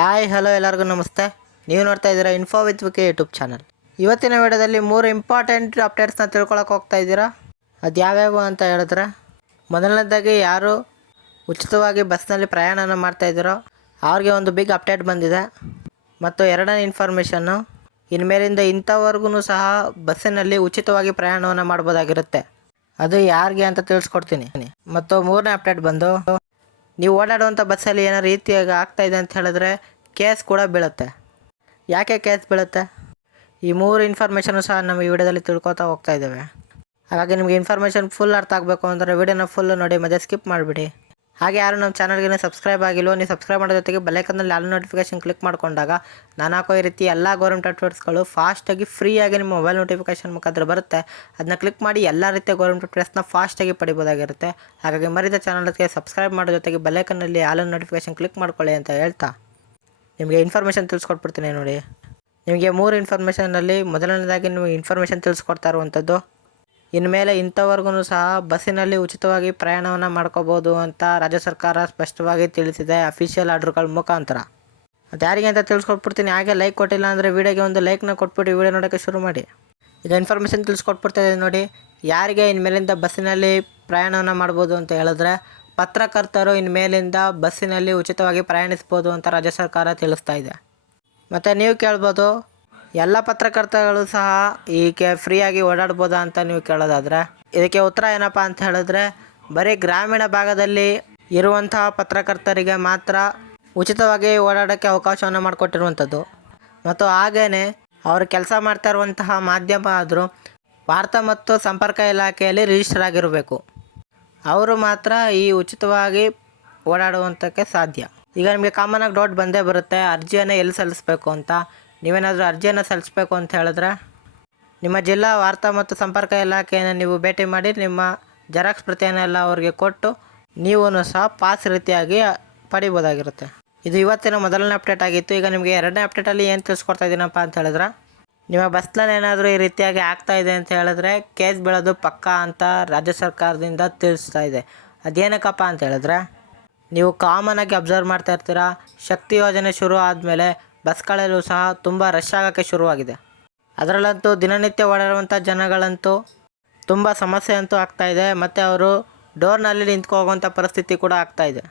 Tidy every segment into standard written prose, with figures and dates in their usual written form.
Hi hello ಎಲ್ಲರಿಗೂ ನಮಸ್ತೆ. ನೀವು ನೋಡ್ತಾ ಇದ್ದೀರಾ info with VK YouTube channel. ಇವತ್ತಿನ ವಿಡಿಯೋದಲ್ಲಿ 3 ಇಂಪಾರ್ಟೆಂಟ್ ಅಪ್ಡೇಟ್ಸ್ನ ತಿಳ್ಕೊಳಕ್ಕೆ ಹೋಗ್ತಾ ಇದ್ದೀರಾ. ಅದು ಯಾವ್ಯಾವು ಅಂತ ಹೇಳಿದ್ರೆ, ಮೊದಲನೇದಾಗಿ ಯಾರು ಉಚಿತವಾಗಿ ಬಸ್ನಲ್ಲಿ ಪ್ರಯಾಣನ ಮಾಡ್ತಾಯಿದ್ದೀರೋ ಅವ್ರಿಗೆ ಒಂದು ಬಿಗ್ ಅಪ್ಡೇಟ್ ಬಂದಿದೆ. ಮತ್ತು ಎರಡನೇ ಇನ್ಫಾರ್ಮೇಷನ್ನು, ಇನ್ಮೇಲಿಂದ ಇಂಥವರೆಗೂ ಸಹ ಬಸ್ಸಿನಲ್ಲಿ ಉಚಿತವಾಗಿ ಪ್ರಯಾಣವನ್ನು ಮಾಡ್ಬೋದಾಗಿರುತ್ತೆ. ಅದು ಯಾರಿಗೆ ಅಂತ ತಿಳಿಸ್ಕೊಡ್ತೀನಿ. ಮತ್ತು ಮೂರನೇ ಅಪ್ಡೇಟ್ ಬಂದು, ನೀವು ಓಡಾಡುವಂಥ ಬಸ್ಸಲ್ಲಿ ಏನೋ ರೀತಿಯಾಗಿ ಆಗ್ತಾಯಿದೆ ಅಂತ ಹೇಳಿದ್ರೆ ಕೇಸ್ ಕೂಡ ಬೀಳುತ್ತೆ. ಯಾಕೆ ಕೇಸ್ ಬೀಳುತ್ತೆ? ಈ 3 ಇನ್ಫಾರ್ಮೇಷನು ಸಹ ನಮ್ಮ ಈ ವಿಡಿಯೋದಲ್ಲಿ ತಿಳ್ಕೊತಾ ಹೋಗ್ತಾ ಇದ್ದೇವೆ. ಹಾಗಾಗಿ ನಿಮಗೆ ಇನ್ಫಾರ್ಮೇಷನ್ ಫುಲ್ ಅರ್ಥ ಆಗಬೇಕು ಅಂದರೆ ವಿಡಿಯೋನ ಫುಲ್ಲು ನೋಡಿ, ಮತ್ತೆ ಸ್ಕಿಪ್ ಮಾಡಿಬಿಡಿ. ಹಾಗೆ ಯಾರು ನಮ್ಮ ಚಾನಲ್ಗೆ ಸಬ್ಸ್ಕ್ರೈಬ್ ಆಗಿಲ್ವೋ, ನೀವು ಸಬ್ಸ್ಕ್ರೈಬ್ ಮಾಡೋ ಜೊತೆಗೆ ಬೆಲ್ಲೈಕನ್ನಲ್ಲಿ ಆಲ್ ನೋಟಿಫಿಕೇಷನ್ ಕ್ಲಿಕ್ ಮಾಡಿಕೊಂಡಾಗ ನಾನು ಹಾಕೋ ಈ ರೀತಿ ಎಲ್ಲ ಗೌರ್ಮೆಂಟ್ ಅಪ್ಡೇಟ್ಸ್ಗಳು ಫಾಸ್ಟಾಗಿ ಫ್ರೀಯಾಗಿ ನಿಮ್ಮ ಮೊಬೈಲ್ ನೋಟಿಫಿಕೇಷನ್ ಮುಖಾಂತರ ಬರುತ್ತೆ. ಅದನ್ನ ಕ್ಲಿಕ್ ಮಾಡಿ ಎಲ್ಲ ರೀತಿಯ ಗೌರ್ಮೆಂಟ್ ಅಪ್ಡೇಟ್ಸ್ನ ಫಾಸ್ಟಾಗಿ ಪಡಿಬೋದಾಗಿರುತ್ತೆ. ಹಾಗಾಗಿ ಮರಿದ ಚಾನಲ್ಗೆ ಸಬ್ಸ್ಕ್ರೈಬ್ ಮಾಡೋ ಜೊತೆಗೆ ಬೆಲ್ಲೈಕನ್ನಲ್ಲಿ ಆಲ್ ನೋಟಿಫಿಕೇಷನ್ ಕ್ಲಿಕ್ ಮಾಡ್ಕೊಳ್ಳಿ ಅಂತ ಹೇಳ್ತಾ ನಿಮಗೆ ಇನ್ಫಾರ್ಮೇಷನ್ ತಿಳಿಸ್ಕೊಟ್ಬಿಡ್ತೀನಿ ನೋಡಿ. ನಿಮಗೆ 3 ಇನ್ಫಾರ್ಮೇಷನಲ್ಲಿ ಮೊದಲನೇದಾಗಿ ನಿಮಗೆ ಇನ್ಫಾರ್ಮೇಷನ್ ತಿಳಿಸ್ಕೊಡ್ತಾ ಇರುವಂಥದ್ದು, ಇನ್ಮೇಲೆ ಇಂಥವರೆಗೂ ಸಹ ಬಸ್ಸಿನಲ್ಲಿ ಉಚಿತವಾಗಿ ಪ್ರಯಾಣವನ್ನು ಮಾಡ್ಕೋಬೋದು ಅಂತ ರಾಜ್ಯ ಸರ್ಕಾರ ಸ್ಪಷ್ಟವಾಗಿ ತಿಳಿಸಿದೆ ಅಫಿಷಿಯಲ್ ಆರ್ಡ್ರ್ಗಳ ಮುಖಾಂತರ. ಅದು ಯಾರಿಗೆ ಅಂತ ತಿಳಿಸ್ಕೊಟ್ಬಿಡ್ತೀನಿ. ಹಾಗೆ ಲೈಕ್ ಕೊಟ್ಟಿಲ್ಲ ಅಂದರೆ ವಿಡಿಯೋಗೆ ಒಂದು ಲೈಕ್ನ ಕೊಟ್ಬಿಟ್ಟು ವಿಡಿಯೋ ನೋಡೋಕ್ಕೆ ಶುರು ಮಾಡಿ. ಈಗ ಇನ್ಫಾರ್ಮೇಷನ್ ತಿಳಿಸ್ಕೊಟ್ಬಿಡ್ತಾಯಿದೆ ನೋಡಿ. ಯಾರಿಗೆ ಇನ್ಮೇಲಿಂದ ಬಸ್ಸಿನಲ್ಲಿ ಪ್ರಯಾಣವನ್ನು ಮಾಡ್ಬೋದು ಅಂತ ಹೇಳಿದ್ರೆ, ಪತ್ರಕರ್ತರು ಇನ್ಮೇಲಿಂದ ಬಸ್ಸಿನಲ್ಲಿ ಉಚಿತವಾಗಿ ಪ್ರಯಾಣಿಸ್ಬೋದು ಅಂತ ರಾಜ್ಯ ಸರ್ಕಾರ ತಿಳಿಸ್ತಾ ಇದೆ. ಮತ್ತು ನೀವು ಕೇಳ್ಬೋದು, ಎಲ್ಲ ಪತ್ರಕರ್ತಗಳು ಸಹ ಈಗ ಫ್ರೀಯಾಗಿ ಓಡಾಡ್ಬೋದಾ ಅಂತ ನೀವು ಕೇಳೋದಾದರೆ, ಇದಕ್ಕೆ ಉತ್ತರ ಏನಪ್ಪ ಅಂತ ಹೇಳಿದ್ರೆ, ಬರೀ ಗ್ರಾಮೀಣ ಭಾಗದಲ್ಲಿ ಇರುವಂತಹ ಪತ್ರಕರ್ತರಿಗೆ ಮಾತ್ರ ಉಚಿತವಾಗಿ ಓಡಾಡೋಕ್ಕೆ ಅವಕಾಶವನ್ನು ಮಾಡಿಕೊಟ್ಟಿರುವಂಥದ್ದು. ಮತ್ತು ಹಾಗೆಯೇ ಅವರು ಕೆಲಸ ಮಾಡ್ತಾ ಇರುವಂತಹ ಮಾಧ್ಯಮ ಆದರೂ ವಾರ್ತಾ ಮತ್ತು ಸಂಪರ್ಕ ಇಲಾಖೆಯಲ್ಲಿ ರಿಜಿಸ್ಟರ್ ಆಗಿರಬೇಕು. ಅವರು ಮಾತ್ರ ಈ ಉಚಿತವಾಗಿ ಓಡಾಡುವಂಥಕ್ಕೆ ಸಾಧ್ಯ. ಈಗ ನಿಮಗೆ ಕಾಮನಾಗಿ ಡೌಟ್ ಬಂದೇ ಬರುತ್ತೆ, ಅರ್ಜಿಯನ್ನು ಎಲ್ಲಿ ಸಲ್ಲಿಸಬೇಕು ಅಂತ. ನೀವೇನಾದರೂ ಅರ್ಜಿಯನ್ನು ಸಲ್ಲಿಸಬೇಕು ಅಂತ ಹೇಳಿದ್ರೆ, ನಿಮ್ಮ ಜಿಲ್ಲಾ ವಾರ್ತಾ ಮತ್ತು ಸಂಪರ್ಕ ಇಲಾಖೆಯನ್ನು ನೀವು ಭೇಟಿ ಮಾಡಿ ನಿಮ್ಮ ಜೆರಾಕ್ಸ್ ಪ್ರತಿಯನ್ನೆಲ್ಲ ಅವ್ರಿಗೆ ಕೊಟ್ಟು ನೀವು ಸಹ ಪಾಸ್ ರೀತಿಯಾಗಿ ಪಡಿಬೋದಾಗಿರುತ್ತೆ. ಇದು ಇವತ್ತಿನ ಮೊದಲನೇ ಅಪ್ಡೇಟ್ ಆಗಿತ್ತು. ಈಗ ನಿಮಗೆ ಎರಡನೇ ಅಪ್ಡೇಟಲ್ಲಿ ಏನು ತಿಳಿಸ್ಕೊಡ್ತಾ ಇದ್ದೀನಪ್ಪ ಅಂತ ಹೇಳಿದ್ರೆ, ನಿಮ್ಮ ಬಸ್ನಲ್ಲಿ ಏನಾದರೂ ಈ ರೀತಿಯಾಗಿ ಆಗ್ತಾಯಿದೆ ಅಂತ ಹೇಳಿದ್ರೆ ಕೇಸ್ ಬೀಳೋದು ಪಕ್ಕಾ ಅಂತ ರಾಜ್ಯ ಸರ್ಕಾರದಿಂದ ತಿಳಿಸ್ತಾ ಇದೆ. ಅದೇನಕ್ಕಪ್ಪ ಅಂತ ಹೇಳಿದ್ರೆ, ನೀವು ಕಾಮನಾಗಿ ಅಬ್ಸರ್ವ್ ಮಾಡ್ತಾ ಇರ್ತೀರ, ಶಕ್ತಿ ಯೋಜನೆ ಶುರು ಆದಮೇಲೆ ಬಸ್ಗಳಲ್ಲೂ ಸಹ ತುಂಬ ರಶ್ ಆಗೋಕ್ಕೆ ಶುರುವಾಗಿದೆ. ಅದರಲ್ಲಂತೂ ದಿನನಿತ್ಯ ಓಡಾಡುವಂಥ ಜನಗಳಂತೂ ತುಂಬ ಸಮಸ್ಯೆ ಅಂತೂ ಆಗ್ತಾಯಿದೆ. ಮತ್ತು ಅವರು ಡೋರ್ನಲ್ಲಿ ನಿಂತ್ಕೋಗುವಂಥ ಪರಿಸ್ಥಿತಿ ಕೂಡ ಆಗ್ತಾಯಿದೆ.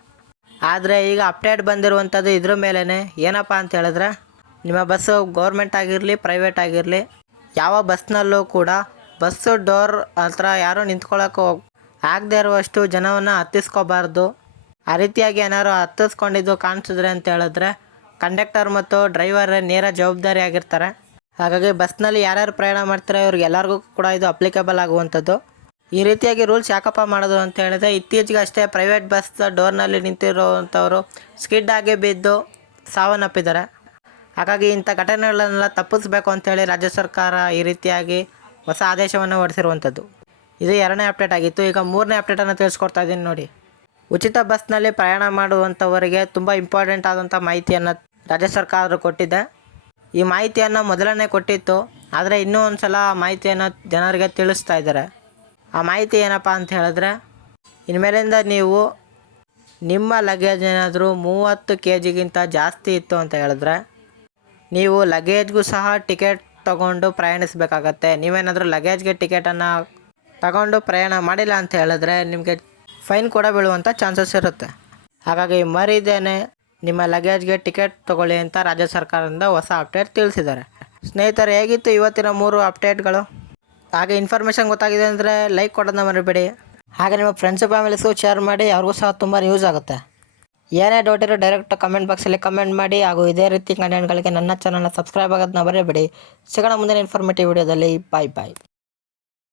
ಆದರೆ ಈಗ ಅಪ್ಡೇಟ್ ಬಂದಿರುವಂಥದ್ದು ಇದ್ರ ಮೇಲೇ. ಏನಪ್ಪ ಅಂತ ಹೇಳಿದ್ರೆ, ನಿಮ್ಮ ಬಸ್ಸು ಗೌರ್ಮೆಂಟ್ ಆಗಿರಲಿ ಪ್ರೈವೇಟ್ ಆಗಿರಲಿ, ಯಾವ ಬಸ್ನಲ್ಲೂ ಕೂಡ ಬಸ್ಸು ಡೋರ್ ಹತ್ರ ಯಾರೂ ನಿಂತ್ಕೊಳ್ಳೋಕೆ ಆಗದೆ ಇರುವಷ್ಟು ಜನವನ್ನು ಹತ್ತಿಸ್ಕೋಬಾರ್ದು. ಆ ರೀತಿಯಾಗಿ ಏನಾದ್ರು ಹತ್ತಿಸ್ಕೊಂಡಿದ್ದು ಕಾಣಿಸಿದ್ರೆ ಅಂತ ಹೇಳಿದ್ರೆ ಕಂಡಕ್ಟರ್ ಮತ್ತು ಡ್ರೈವರ್ ನೇರ ಜವಾಬ್ದಾರಿ ಆಗಿರ್ತಾರೆ. ಹಾಗಾಗಿ ಬಸ್ನಲ್ಲಿ ಯಾರ್ಯಾರು ಪ್ರಯಾಣ ಮಾಡ್ತಾರೆ ಇವ್ರಿಗೆಲ್ಲರಿಗೂ ಕೂಡ ಇದು ಅಪ್ಲಿಕೇಬಲ್ ಆಗುವಂಥದ್ದು. ಈ ರೀತಿಯಾಗಿ ರೂಲ್ಸ್ ಯಾಕಪ್ಪ ಮಾಡೋದು ಅಂತ ಹೇಳಿದ್ರೆ, ಇತ್ತೀಚೆಗೆ ಅಷ್ಟೇ ಪ್ರೈವೇಟ್ ಬಸ್ ಡೋರ್ನಲ್ಲಿ ನಿಂತಿರುವಂಥವರು ಸ್ಕಿಡ್ ಆಗಿ ಬಿದ್ದು ಸಾವನ್ನಪ್ಪಿದ್ದಾರೆ. ಹಾಗಾಗಿ ಇಂಥ ಘಟನೆಗಳನ್ನೆಲ್ಲ ತಪ್ಪಿಸ್ಬೇಕು ಅಂತೇಳಿ ರಾಜ್ಯ ಸರ್ಕಾರ ಈ ರೀತಿಯಾಗಿ ಹೊಸ ಆದೇಶವನ್ನು ಹೊರಡಿಸಿರುವಂಥದ್ದು. ಇದು ಎರಡನೇ ಅಪ್ಡೇಟ್ ಆಗಿತ್ತು. ಈಗ ಮೂರನೇ ಅಪ್ಡೇಟನ್ನು ತಿಳಿಸ್ಕೊಡ್ತಾ ಇದ್ದೀನಿ ನೋಡಿ. ಉಚಿತ ಬಸ್ನಲ್ಲಿ ಪ್ರಯಾಣ ಮಾಡುವಂಥವರಿಗೆ ತುಂಬ ಇಂಪಾರ್ಟೆಂಟ್ ಆದಂಥ ಮಾಹಿತಿಯನ್ನು ರಾಜ್ಯ ಸರ್ಕಾರ ಕೊಟ್ಟಿದೆ. ಈ ಮಾಹಿತಿಯನ್ನು ಮೊದಲನೇ ಕೊಟ್ಟಿತ್ತು, ಆದರೆ ಇನ್ನೂ ಒಂದು ಸಲ ಮಾಹಿತಿಯನ್ನು ಜನರಿಗೆ ತಿಳಿಸ್ತಾ ಇದ್ದಾರೆ. ಆ ಮಾಹಿತಿ ಏನಪ್ಪ ಅಂತ ಹೇಳಿದ್ರೆ, ಇನ್ಮೇಲಿಂದ ನೀವು ನಿಮ್ಮ ಲಗೇಜ್ ಏನಾದರೂ 30 kgಗಿಂತ ಜಾಸ್ತಿ ಇತ್ತು ಅಂತ ಹೇಳಿದ್ರೆ ನೀವು ಲಗೇಜ್ಗೂ ಸಹ ಟಿಕೆಟ್ ತೊಗೊಂಡು ಪ್ರಯಾಣಿಸಬೇಕಾಗತ್ತೆ. ನೀವೇನಾದರೂ ಲಗೇಜ್ಗೆ ಟಿಕೆಟನ್ನು ತಗೊಂಡು ಪ್ರಯಾಣ ಮಾಡಿಲ್ಲ ಅಂತ ಹೇಳಿದ್ರೆ ನಿಮಗೆ ಫೈನ್ ಕೂಡ ಬೀಳುವಂಥ ಚಾನ್ಸಸ್ ಇರುತ್ತೆ. ಹಾಗಾಗಿ ಮರಿದೇನೆ ನಿಮ್ಮ ಲಗೇಜ್ಗೆ ಟಿಕೆಟ್ ತೊಗೊಳ್ಳಿ ಅಂತ ರಾಜ್ಯ ಸರ್ಕಾರದಿಂದ ಹೊಸ ಅಪ್ಡೇಟ್ ತಿಳಿಸಿದ್ದಾರೆ. ಸ್ನೇಹಿತರೆ, ಹೇಗಿತ್ತು ಇವತ್ತಿನ 3 ಅಪ್ಡೇಟ್ಗಳು? ಹಾಗೆ ಇನ್ಫಾರ್ಮೇಷನ್ ಗೊತ್ತಾಗಿದೆ ಅಂದರೆ ಲೈಕ್ ಕೊಡೋದನ್ನ ಮರಿಬೇಡಿ. ಹಾಗೆ ನಿಮ್ಮ ಫ್ರೆಂಡ್ಸ್ ಫ್ಯಾಮಿಲೀಸ್ಗೂ ಶೇರ್ ಮಾಡಿ, ಅವ್ರಿಗೂ ಸಹ ತುಂಬ ಯೂಸ್ ಆಗುತ್ತೆ. ಏನೇ ಡೌಟ್ ಇರೋ ಡೈರೆಕ್ಟ್ ಕಮೆಂಟ್ ಬಾಕ್ಸಲ್ಲಿ ಕಮೆಂಟ್ ಮಾಡಿ. ಹಾಗೂ ಇದೇ ರೀತಿ ಕಂಟೆಂಟ್ಗಳಿಗೆ ನನ್ನ ಚಾನಲ್ನ ಸಬ್ಸ್ಕ್ರೈಬ್ ಆಗೋದನ್ನ ಮರಿಬೇಡಿ. ಸಿಗೋಣ ಮುಂದಿನ ಇನ್ಫಾರ್ಮೇಟಿವ್ ವಿಡಿಯೋದಲ್ಲಿ. ಬಾಯ್ ಬಾಯ್.